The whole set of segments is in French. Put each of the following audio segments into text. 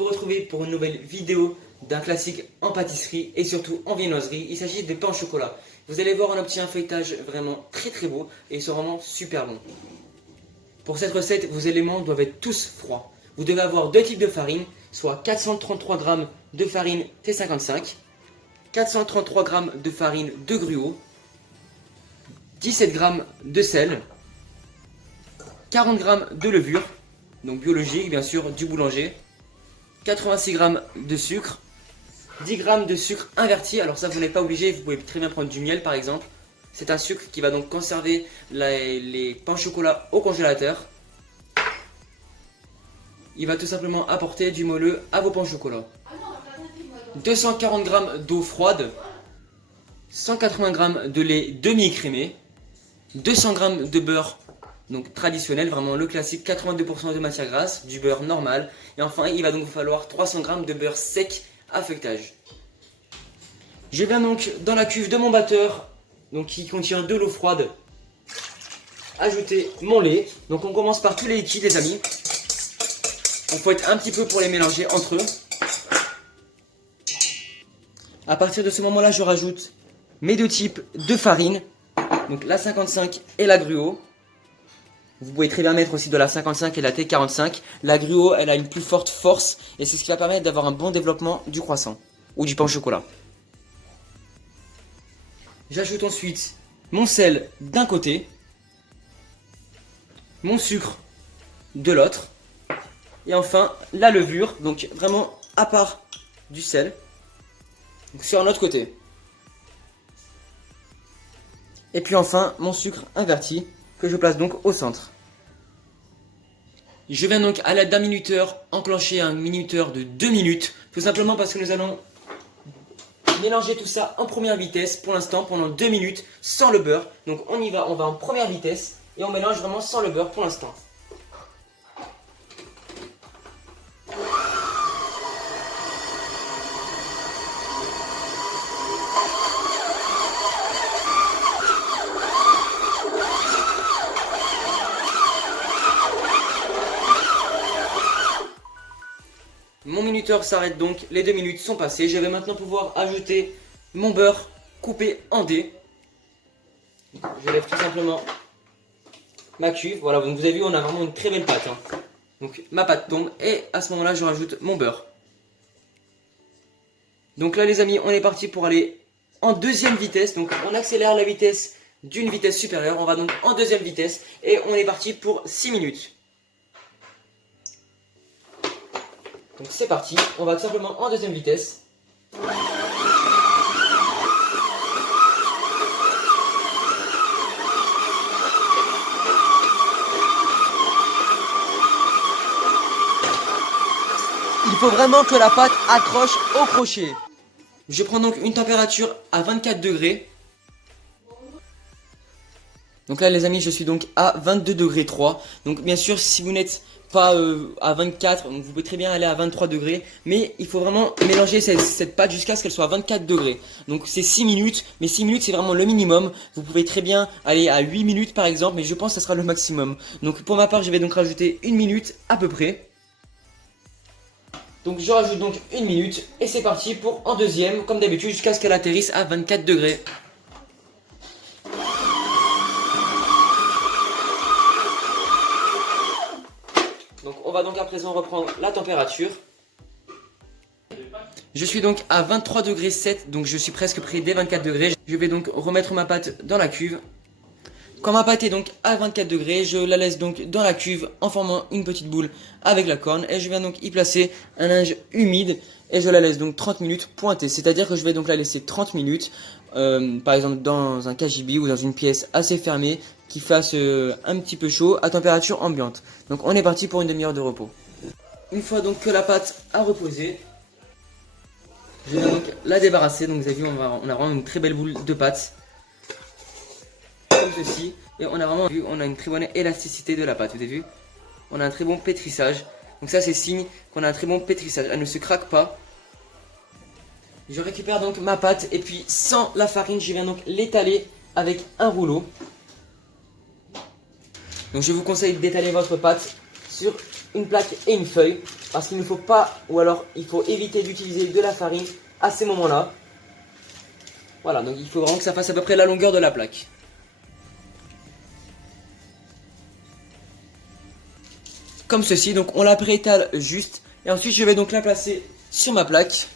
vous retrouver pour une nouvelle vidéo d'un classique en pâtisserie et surtout en viennoiserie. Il s'agit des pains au chocolat. Vous allez voir, on obtient un feuilletage vraiment très beau et ils sont vraiment super bons. Pour cette recette, vos éléments doivent être tous froids. Vous devez avoir deux types de farine, soit 433 g de farine T55, 433 g de farine de gruau, 17 g de sel, 40 g de levure, donc biologique bien sûr, du boulanger, 86 g de sucre, 10 g de sucre inverti. Alors ça vous n'êtes pas obligé, vous pouvez très bien prendre du miel par exemple. C'est un sucre qui va donc conserver les pains au chocolat au congélateur. Il va tout simplement apporter du moelleux à vos pains au chocolat. 240 g d'eau froide, 180 g de lait demi-écrémé, 200 g de beurre donc traditionnel, vraiment le classique, 82% de matière grasse, du beurre normal. Et enfin, il va donc falloir 300 g de beurre sec à feuilletage. Je viens donc dans la cuve de mon batteur, donc qui contient de l'eau froide, ajouter mon lait. Donc on commence par tous les liquides les amis. On fouette un petit peu pour les mélanger entre eux. À partir de ce moment-là, je rajoute mes deux types de farine, donc la 55 et la gruau. Vous pouvez très bien mettre aussi de la 55 et la T45. La gruau, elle a une plus forte force et c'est ce qui va permettre d'avoir un bon développement du croissant ou du pain au chocolat. J'ajoute ensuite mon sel d'un côté, mon sucre de l'autre et enfin la levure, donc vraiment à part du sel, donc sur un autre côté. Et puis enfin mon sucre inverti que je place donc au centre. Je viens donc à l'aide d'un minuteur enclencher un minuteur de 2 minutes, tout simplement parce que nous allons mélanger tout ça en première vitesse pour l'instant pendant 2 minutes sans le beurre. Donc on y va, on va en première vitesse et on mélange vraiment sans le beurre pour l'instant. Mon minuteur s'arrête donc, les 2 minutes sont passées. Je vais maintenant pouvoir ajouter mon beurre coupé en dés. Je lève tout simplement ma cuve. Voilà, donc vous avez vu, on a vraiment une très belle pâte. Donc ma pâte tombe et à ce moment-là, je rajoute mon beurre. Donc là les amis, on est parti pour aller en deuxième vitesse. Donc on accélère la vitesse d'une vitesse supérieure. On va donc en deuxième vitesse et on est parti pour 6 minutes. Donc c'est parti, on va tout simplement en deuxième vitesse. Il faut vraiment que la pâte accroche au crochet. Je prends donc une température à 24 degrés. Donc là les amis, je suis donc à 22 degrés 3. Donc bien sûr, si vous n'êtes pas à 24, donc vous pouvez très bien aller à 23 degrés. Mais il faut vraiment mélanger cette pâte jusqu'à ce qu'elle soit à 24 degrés. Donc c'est 6 minutes, mais 6 minutes c'est vraiment le minimum. Vous pouvez très bien aller à 8 minutes par exemple, mais je pense que ce sera le maximum. Donc pour ma part, je vais donc rajouter 1 minute à peu près. Donc je rajoute donc 1 minute et c'est parti pour en deuxième, comme d'habitude, jusqu'à ce qu'elle atterrisse à 24 degrés. Donc on va donc à présent reprendre la température. Je suis donc à 23 degrés 7, donc je suis presque près des 24 degrés. Je vais donc remettre ma pâte dans la cuve. Quand ma pâte est donc à 24 degrés, je la laisse donc dans la cuve en formant une petite boule avec la corne. Et je viens donc y placer un linge humide et je la laisse donc 30 minutes pointée. C'est-à-dire que je vais donc la laisser 30 minutes, par exemple dans un cagibi ou dans une pièce assez fermée qui fasse un petit peu chaud à température ambiante. Donc on est parti pour une demi-heure de repos. Une fois donc que la pâte a reposé, je vais donc la débarrasser. Donc vous avez vu, on a vraiment une très belle boule de pâte. Comme ceci, et on a vraiment vu, on a une très bonne élasticité de la pâte, vous avez vu, on a un très bon pétrissage, donc ça c'est signe qu'on a un très bon pétrissage, elle ne se craque pas. Je récupère donc ma pâte et puis sans la farine, je viens donc l'étaler avec un rouleau. Donc je vous conseille d'étaler votre pâte sur une plaque et une feuille. Parce qu'il ne faut pas, ou alors il faut éviter d'utiliser de la farine à ces moments-là. Voilà, donc il faut vraiment que ça fasse à peu près la longueur de la plaque. Comme ceci, donc on la préétale juste. Et ensuite je vais donc la placer sur ma plaque.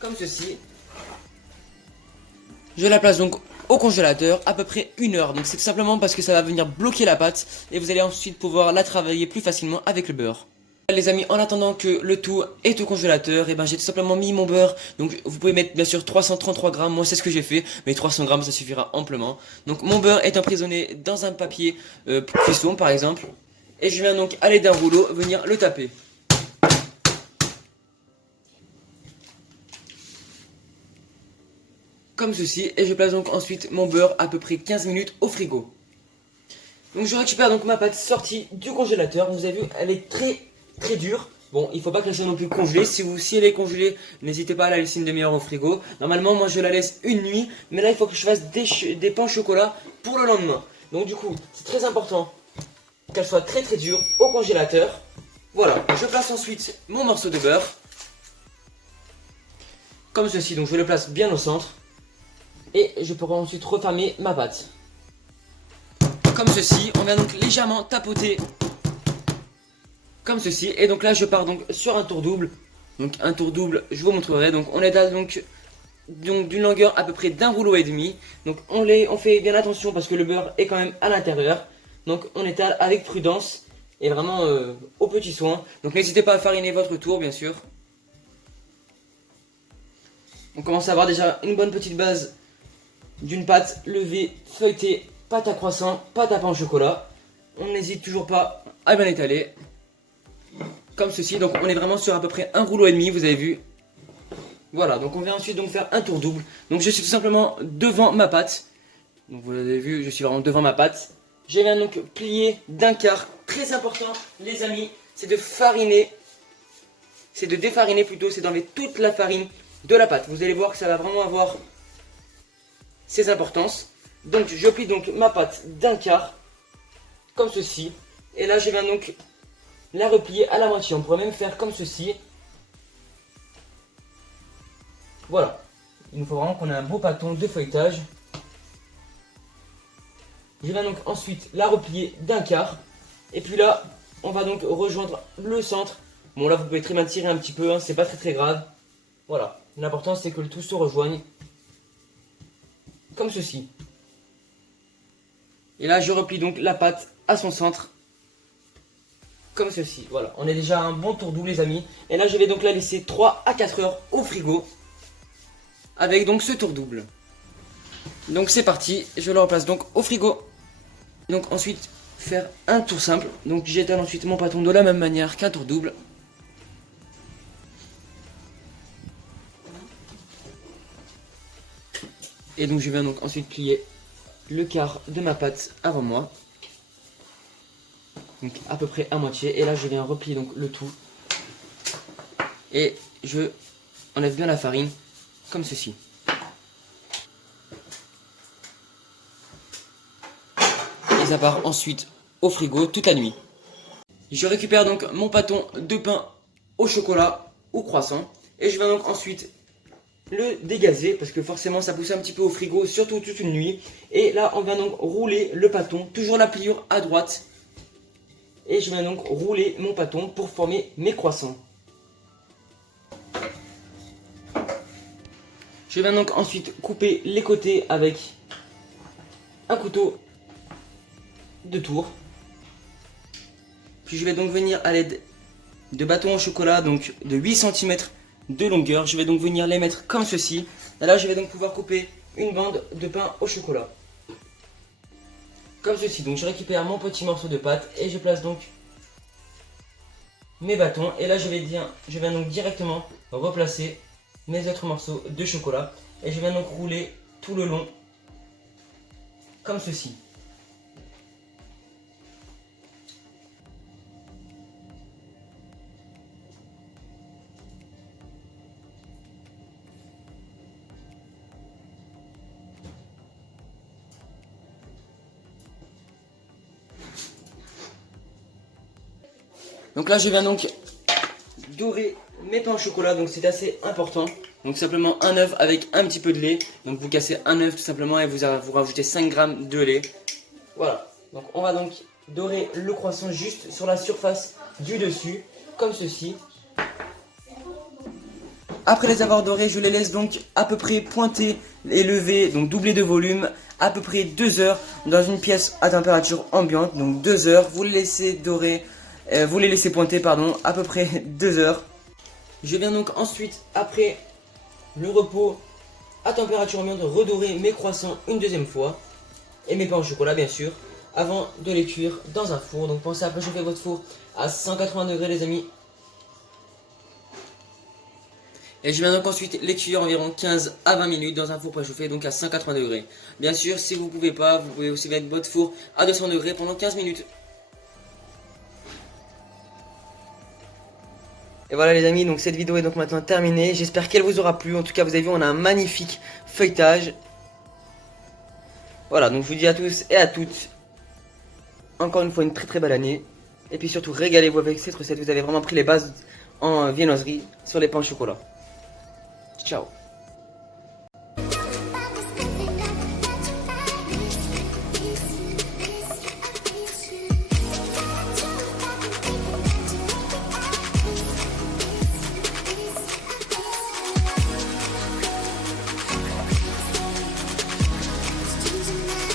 Comme ceci. Je la place donc au congélateur à peu près 1 heure. Donc c'est tout simplement parce que ça va venir bloquer la pâte. Et vous allez ensuite pouvoir la travailler plus facilement avec le beurre. Les amis, en attendant que le tout est au congélateur, et ben j'ai tout simplement mis mon beurre. Donc vous pouvez mettre bien sûr 333 grammes, moi c'est ce que j'ai fait, mais 300 grammes ça suffira amplement. Donc mon beurre est emprisonné dans un papier cuisson par exemple. Et je viens donc à l'aide d'un rouleau venir le taper. Comme ceci, et je place donc ensuite mon beurre à peu près 15 minutes au frigo. Donc je récupère donc ma pâte sortie du congélateur. Vous avez vu, elle est très dure. Bon, il faut pas qu'elle soit non plus congelée. Si elle est congelée, n'hésitez pas à la laisser une demi-heure au frigo. Normalement, moi je la laisse une nuit. Mais là, il faut que je fasse des pains au chocolat pour le lendemain. Donc du coup, c'est très important qu'elle soit très dure au congélateur. Voilà, je place ensuite mon morceau de beurre. Comme ceci, donc je le place bien au centre. Et je pourrai ensuite refermer ma pâte. Comme ceci, on vient donc légèrement tapoter. Comme ceci, et donc là je pars donc sur un tour double. Donc un tour double, je vous montrerai. Donc on est à donc d'une longueur à peu près d'un rouleau et demi. Donc on fait bien attention parce que le beurre est quand même à l'intérieur. Donc on étale avec prudence et vraiment au petit soin. Donc n'hésitez pas à fariner votre tour bien sûr. On commence à avoir déjà une bonne petite base d'une pâte levée, feuilletée, pâte à croissant, pâte à pain au chocolat. On n'hésite toujours pas à bien étaler. Comme ceci, donc on est vraiment sur à peu près un rouleau et demi, vous avez vu. Voilà, donc on vient ensuite donc faire un tour double. Donc je suis tout simplement devant ma pâte. Donc vous avez vu, je suis vraiment devant ma pâte. Je viens donc plier d'un quart. Très important les amis, c'est de fariner. C'est de défariner plutôt, c'est d'enlever toute la farine de la pâte. Vous allez voir que ça va vraiment avoir ses importances. Donc je plie donc ma pâte d'un quart. Comme ceci. Et là je viens donc la replier à la moitié. On pourrait même faire comme ceci. Voilà. Il nous faut vraiment qu'on ait un beau pâton de feuilletage. Je vais donc ensuite la replier d'un quart. Et puis là, on va donc rejoindre le centre. Bon là, vous pouvez très bien tirer un petit peu, hein, c'est pas très grave. Voilà. L'important c'est que le tout se rejoigne. Comme ceci. Et là, je replie donc la pâte à son centre. Comme ceci, voilà, on est déjà à un bon tour doux les amis. Et là je vais donc la laisser 3 à 4 heures au frigo. Avec donc ce tour double. Donc c'est parti, je le replace donc au frigo. Donc ensuite faire un tour simple. Donc j'étale ensuite mon pâton de la même manière qu'un tour double. Et donc je viens donc ensuite plier le quart de ma pâte avant moi. Donc à peu près à moitié. Et là je viens replier donc le tout. Et je enlève bien la farine comme ceci. Et ça part ensuite au frigo toute la nuit. Je récupère donc mon pâton de pain au chocolat ou croissant. Et je vais donc ensuite le dégazer parce que forcément ça pousse un petit peu au frigo, surtout toute une nuit. Et là on vient donc rouler le pâton, toujours la pliure à droite. Et je viens donc rouler mon pâton pour former mes croissants. Je viens donc ensuite couper les côtés avec un couteau de tour. Puis je vais donc venir à l'aide de bâtons au chocolat, donc de 8 cm de longueur. Je vais donc venir les mettre comme ceci. Et là je vais donc pouvoir couper une bande de pain au chocolat. Comme ceci, donc je récupère mon petit morceau de pâte et je place donc mes bâtons. Et là je viens donc directement replacer mes autres morceaux de chocolat. Et je viens donc rouler tout le long comme ceci. Donc là je viens donc dorer mes pains au chocolat, donc c'est assez important. Donc simplement un œuf avec un petit peu de lait. Donc vous cassez un œuf tout simplement et vous rajoutez 5 g de lait. Voilà, donc on va donc dorer le croissant juste sur la surface du dessus, comme ceci. Après les avoir dorés, je les laisse donc à peu près pointer et lever, donc doubler de volume, à peu près 2 heures dans une pièce à température ambiante. Donc 2 heures, vous les laissez dorer, vous les laissez pointer, pardon, à peu près 2 heures. Je viens donc ensuite, après le repos à température ambiante, redorer mes croissants une deuxième fois. Et mes pains au chocolat bien sûr, avant de les cuire dans un four. Donc pensez à préchauffer votre four à 180 degrés les amis. Et je viens donc ensuite les cuire environ 15 à 20 minutes dans un four préchauffé, donc à 180 degrés. Bien sûr, si vous ne pouvez pas, vous pouvez aussi mettre votre four à 200 degrés pendant 15 minutes. Et voilà les amis, donc cette vidéo est donc maintenant terminée. J'espère qu'elle vous aura plu. En tout cas, vous avez vu, on a un magnifique feuilletage. Voilà, donc je vous dis à tous et à toutes, encore une fois, une très très belle année. Et puis surtout, régalez-vous avec cette recette. Vous avez vraiment pris les bases en viennoiserie sur les pains au chocolat. Ciao.